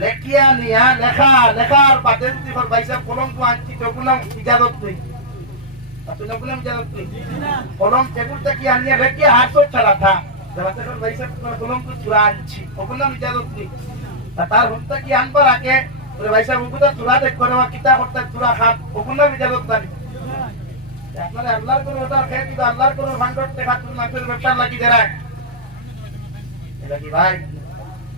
লেখিয়া নিয়া লেখা লেখার বাদে যদি ওর বাইসা কলম তো আনছি তখন ইজাজত তুই বললাম ইজাজত তুই কলম টেবিলটা কি আনিয়া লেখিয়া হাত তো ছাড়া থা যাতে ওর বাইসা কলম আনছি। তখন ইজাজত তুই তার হত্যা কি আনবার আগে? ওরে বাইসা মুকুতা চূড়া দেখ করে কিতা করতে চূড়া খাত তখন ইজাজত জানি আপনারা আল্লাহর কোনো ওটা খেয়ে কিন্তু আল্লাহর কোনো লাগি দেয় এটা কি ভাই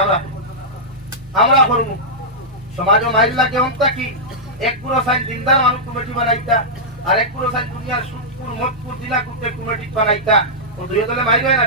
আমরা? আমরা করব। সমাজ মাইল লাগে অন্তা কি? এক পুরো সাইন দিনদার মানুষ কমিটি বানাইতা, আর এক পুরো সাইন দুনিয়ার সুদপুর মতপুর দিনা করতে কমিটি বানাইতা। ও দুই দলে মাইল হয় না।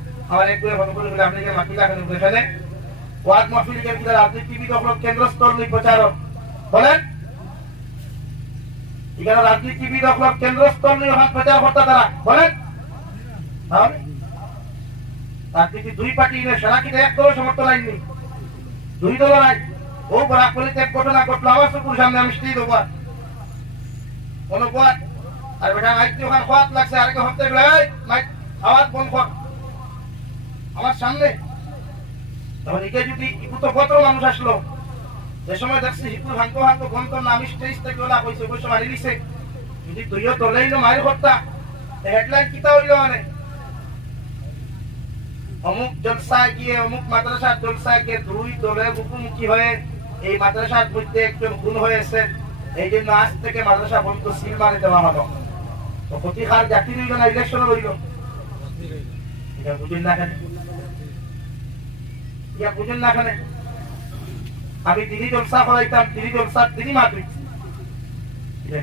আমার আপনি মাহফিল কে হাত দুই পার্টি নিয়ে সারা কিন্তু এক দল সমর্থন দুই দল নাই। ও বরাক বলিতে এক ঘটনা চকুর সামনে আমি স্ত্রী দেবো। কোনো আর বেটা দিয়ে ওখানে খোয়াত লাগছে আরেক হপ্তাহ মাইক, আওয়াজ বন্ধ কর। আমার সামনে। তখন একে যদি ইকু কত মানুষ আসলো। যে সময় দেখছি হিপুর ভাঙ্কো ভাঙ্কো গন্ত না আমি স্টেজ থেকে ওলা কইছে ওই সময় দিছে। যদি তুইও তোলেই না মায়ের হত্যা হেডলাইন কিতা হইল মানে? অমুক জলসায় গিয়ে, অমুক মাদ্রাসার জলসায় গিয়ে দুই দলের মুখোমুখি হয়ে এই মাদ্রাসার মধ্যে একজন খুন হয়েছে এই জন্য আজ থেকে মাদ্রাসা বন্ধ, সিল মারে দেওয়া হলো। তো প্রতিহার জাতি রইল না ইলেকশন রইল। এটা বুঝেন না ইয়া বুঝেন না কেন আমি দিদি জলসা করাইতাম দিদি জলসা দিদি মাতৃ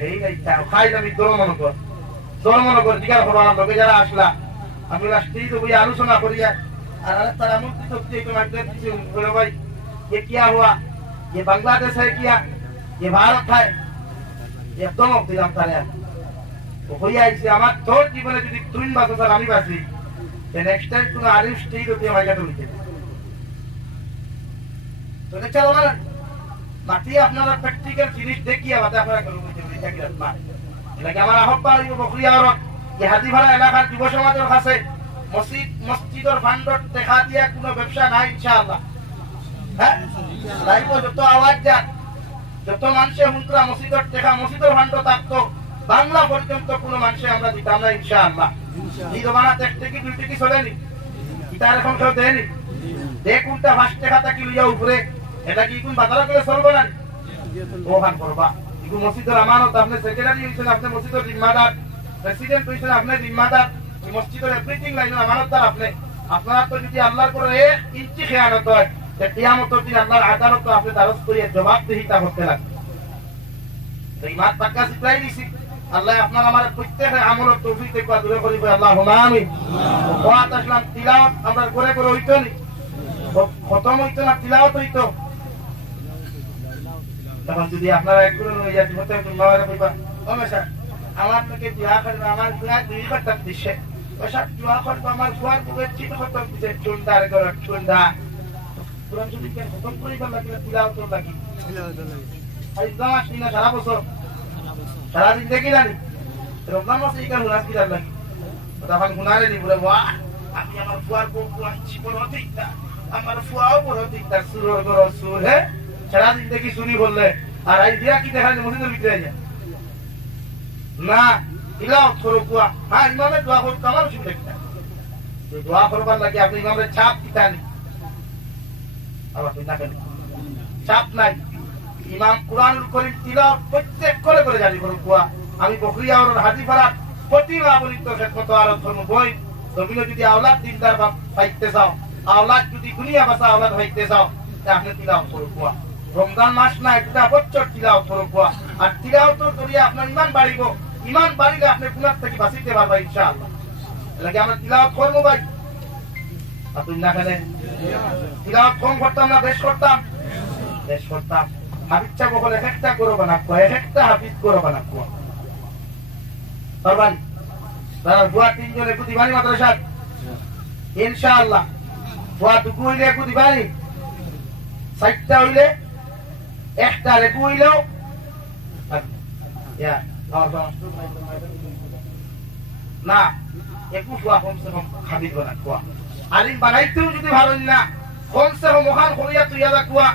এই গাইতা খাই আমি দোর মনে কর দোর মনে কর জিজ্ঞাসা করো আমার লোকে যারা আসলা আমি রাষ্ট্রীয় বই আলোচনা করিয়া আর তারা মুক্তি শক্তি একটু মাধ্যমে কিছু বলে ভাই ये क्या हुआ ये बांग्लादेश है क्या ये भारत है একদম দিলাম তারে ও হইয়া আইছে আমার তোর জীবনে যদি তুই বাঁচো তার আমি বাঁচি নেক্সট টাইম কোনো আরিফ স্টেজ হতে আমার কাছে দেখতে না মাটি আপনারা প্র্যাকটিক্যাল জিনিস দেখা দিয়া কোনো ব্যবসা নাই, ইনশাআল্লাহ। হ্যাঁ? যত আওয়াজ যাক, যত মানুষে মুদ্রা মসজিদের দেখা, মসজিদের ফান্ড থাকতো বাংলা পর্যন্ত কোনো মানুষে আমরা দিতাম না, ইনশাআল্লাহ। এই জমানা দেখতে কি দুইটা কি চলেনি? ইতার এখন কেউ দেয়নি? দেখ উল্টা ফাঁস টাকা থাকি লইয়া উপরে। এটা কি কোন বাজার করে চলবো না? ও হান করবা ইকু মসজিদের আমানত, আপনি সেক্রেটারি হইছেন আপনি মসজিদের জিম্মাদার। প্রেসিডেন্ট হইছেন আপনি জিম্মাদার। মসজিদের এভরিথিং লাইনের আমানতদার আপনি। আপনার তো যদি আল্লাহর করে ইঞ্চি খেয়ানত হয় কিয়ামতের দিন আল্লাহর আদালত আপনি দ্বারস্থ করিয়া জবাবদিহিতা করতে লাগবে। তো পাক্কা শিখাই দিছি আল্লাহ আপনার আমার প্রত্যেকের আমলের তৌফিক দেখবা দূরে করিব আল্লাহ হুমামি ওয়াত আসলাম, তিলাওয়াত, আমরা করে করে হইতো নি। খতম হইতো না, তিলাওয়াত হইতো। তখন যদি আপনারা একটু হয়ে যায় হতে তুমি বাবারা কইবা ও মেশা আমার থেকে বিয়া করবে আমার বিয়া দুই খতম দিছে মেশা বিয়া করবে আমার ফুয়ার বুকের চিন খতম দিছে চুন্দার ঘর চুন্দা কোরআন শরীফ কে খতম করিবার লাগি না তিলাওয়াত লাগি ইসলাম আসলি না সারা বছর? সারাদিন দেখি না রমজান মাসে এই কারণ কিরার লাগি তখন গুনারে নি বলে ওয়া আমি আমার ফুয়ার বউ আনছি বড় দিকটা আমার ফুয়াও বড় দিকটা সুরর বড় সুর হে সারাদিন দেখি শুনি বললে। আর আই দিয়া কি দেখা না থরো কুয়া হ্যাঁ ইমামে দোয়া করতে আমার দোয়া করবার লাগে আপনি ছাপ কিতানি আবার তুই না কেন চাপ নাই। ইমাম কুরআন করিম তিলাওয়াত প্রত্যেক করে করে জানি করুন আমি বকরিয়া ওর হাজি ফারাত প্রতি রাবলিত আর ধর্ম বই। তুমি যদি আওলাদ দিনদার পাইতে চাও, আওলাদ যদি দুনিয়া বাসা আওলাদ হইতে চাও, তা আপনি তিলাওয়াত করুন কুয়া রমজান মাস না একটা বছর তিলাওয়াত করুন কুয়া আর তিলাওয়াত করিয়া আপনার ইমান বাড়িব। ইমান বাড়িলে আপনি গুনাহ থেকে বাঁচিতে পারবা ইনশাআল্লাহ। লাগে আমরা তিলাওয়াত করব ভাই। আপনি না কম করতাম না, বেশ করতাম। বেশ করতাম। হাবিজ চাবো বলে, একটা করো বানাবো একটা হাবিজ করো বানাবো পারবানি তারা বুয়া তিনজনে কুদি বানি মাদ্রাসা ইনশাআল্লাহ। বুয়া দুকু হইলে কুদি বানি সাইটটা হইলে একটা রেকু হইলেও আমার সমস্ত না ফুয়া কমসে কম হাবিজ বানাবো আলিম বানাইতেও যদি ভালো না, কমসে কম মহান করিয়া তুই কুয়া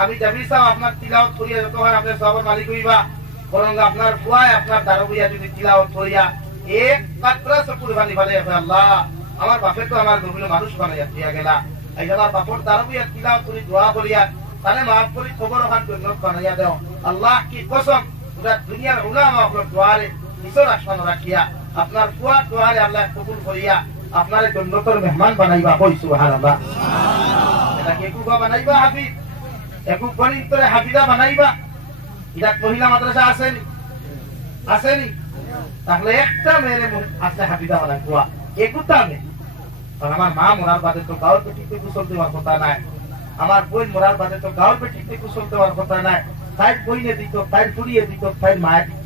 আমি যাবি সাহেব, আপনার তিলাওয়াত করিয়া যত হয় আপনার সবার মালিক হইবা। বরং আপনার ফুয়ায় আপনার দারবিয়া যদি তিলাওয়াত করিয়া এক কাতরা সপুর বানি ভালে আল্লাহ। আমার বাপে তো আমার গভীর মানুষ বানাইয়া গেলা। এই আমার বাপর দারবিয়া তিলাওয়াত করি, দোয়া করিয়া তাহলে করি, খবর ওখান জন্য বানাইয়া দেও। আল্লাহ কি কসম, পুরা দুনিয়ার উলামা আপনার দোয়ারে ঈশ্বর আসমান রাখিয়া, আপনার ফুয়ার দোয়ারে আল্লাহ কবুল করিয়া আপনার জন্নতর মেহমান বানাইবা। কই, সুবহানাল্লাহ? এটা কে কুবা বানাইবা হাবিব একু গণিত করে হাফিদা বানাইবা? এটা মহিলা মাদ্রাসা আসেনি? আসেনি? তাহলে একটা মেয়ের আছে হাফিদা বানাই কুয়া একুটা মেয়ে। আমার মা মরার বাদে তো গাঁর পেটিতে কুশল দেওয়ার কথা নাই। আমার বোন মরার বাদে তো গাঁর পেটিতে কুশল দেওয়ার কথা নাই। তাই বইনে দিত তাই পুড়িয়ে দিত তাই মায়ের দিত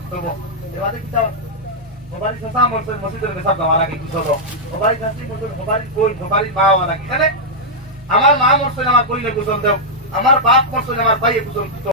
উঠব এবারে কি সবারই সসা মরছেন মসজিদের মেসাব যাওয়া লাগে কি সব সবারই শাস্তি মরছেন সবারই বই সবারই মা হওয়া লাগে। তাহলে আমার মা মরছেন আমার বইনে গোসল দেও। আমার বাপ মরছেন আমার ভাইয়ে গোসল দিত।